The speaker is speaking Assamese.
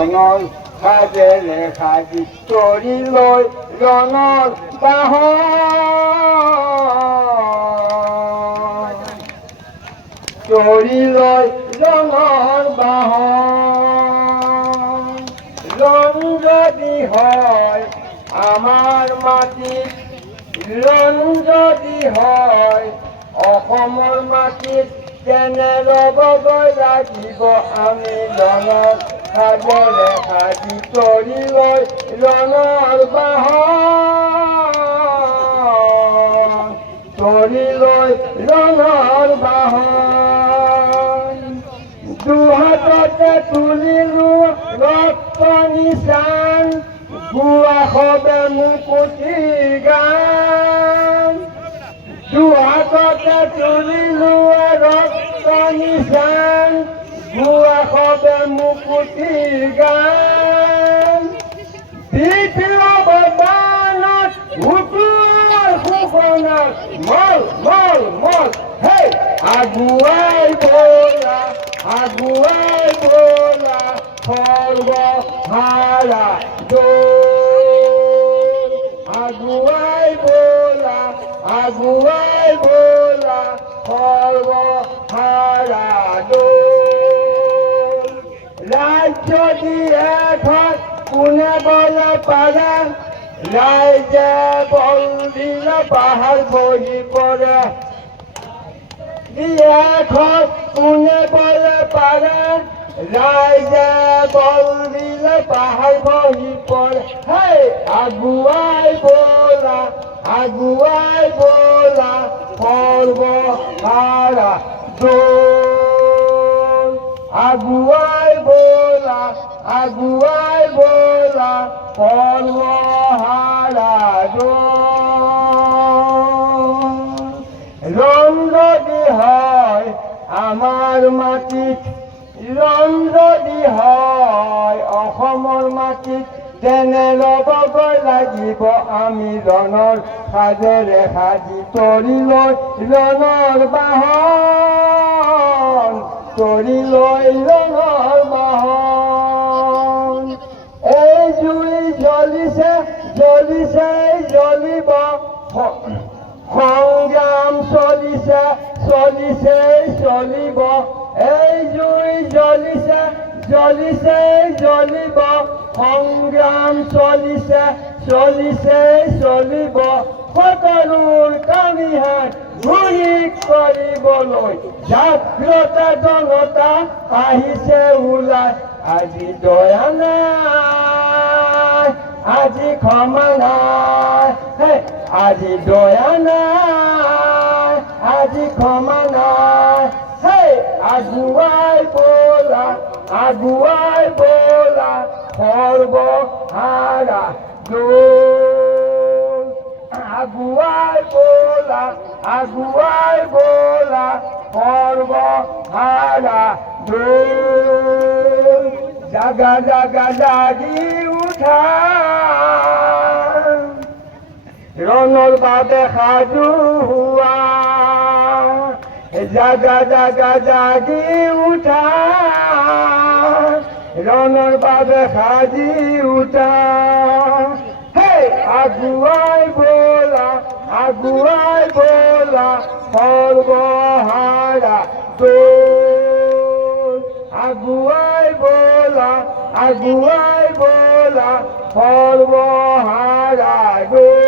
ৰণৰ সাজেৰে সাজি তৰি লৈ ৰণৰ বাহন তৰি লৈ ৰণৰ বাহন ৰণ যদি হয় আমাৰ মাটিত ৰণ যদি হয় অসমৰ মাটিত তেনে ৰবগৈ লাগিব আমি ৰণৰ সাজেৰে সাজি তৰি লৈ ৰণৰ বাহন তৰি লৈ ৰণৰ বাহন দুহাততে তুলিলো ৰক্ত নিচান গুৱা সবে মুকুতি গান দুহাততে তুলিলো ৰক্ত নিচান গুৱা সবে মুকুতি গান বিপ্লৱবানত উঠোৱাৰ ঘোষণাত মল মল মল হে আগুৱাই বলা সৰ্বহাৰা দৌৰ আগুৱাই বলা সৰ্বহাৰা দৌৰ ৰাজ্য এখন কোনে বলে পাৰে ৰাইজে বল দিলে পাহাৰ বহি পৰে এখন কোনে বলে পাৰে ৰাইজে বল দিলে পাহাৰ বহি পৰে হেই আগুৱাই বলা সৰ্বহাৰা দৌৰ আগুৱাই বলা সৰ্বহাৰা দৌৰ ৰণ যদি হয় আমাৰ মাটিত ৰণ যদি হয় অসমৰ মাটিত তেনে ৰবগৈ লাগিব আমি ৰণৰ সাজেৰে সাজি তৰি লৈ ৰণৰ বাহন তৰি লৈ ৰণৰ বাহন এই জুই জ্বলিছে জ্বলিব সংগ্ৰাম চলিছে চলিব এই জুই জ্বলিছে জ্বলিব সংগ্ৰাম চলিছে চলিব সকলোৰ কামিহাত ঘূৰি কৰিবলৈ জাগ্ৰত জনতা আহিছে ওলাই আজি দয়া নাই আজি ক্ষমা নাই আজি দয়া নাই আজি ক্ষমা নাই হেই আগুৱাই বলা সৰ্বহাৰা দৌৰ আগুৱাই বলা সৰ্বহাৰা দৌৰ জাগা জাগি উঠা ৰণৰ বাবে সাজু হোৱা জাগা জাগি উঠা ৰণৰ বাবে সাজি উঠা হেই আগুৱাই বলা সৰ্বহাৰা দৌৰ আগুৱাই বলা সৰ্বহাৰা দৌৰ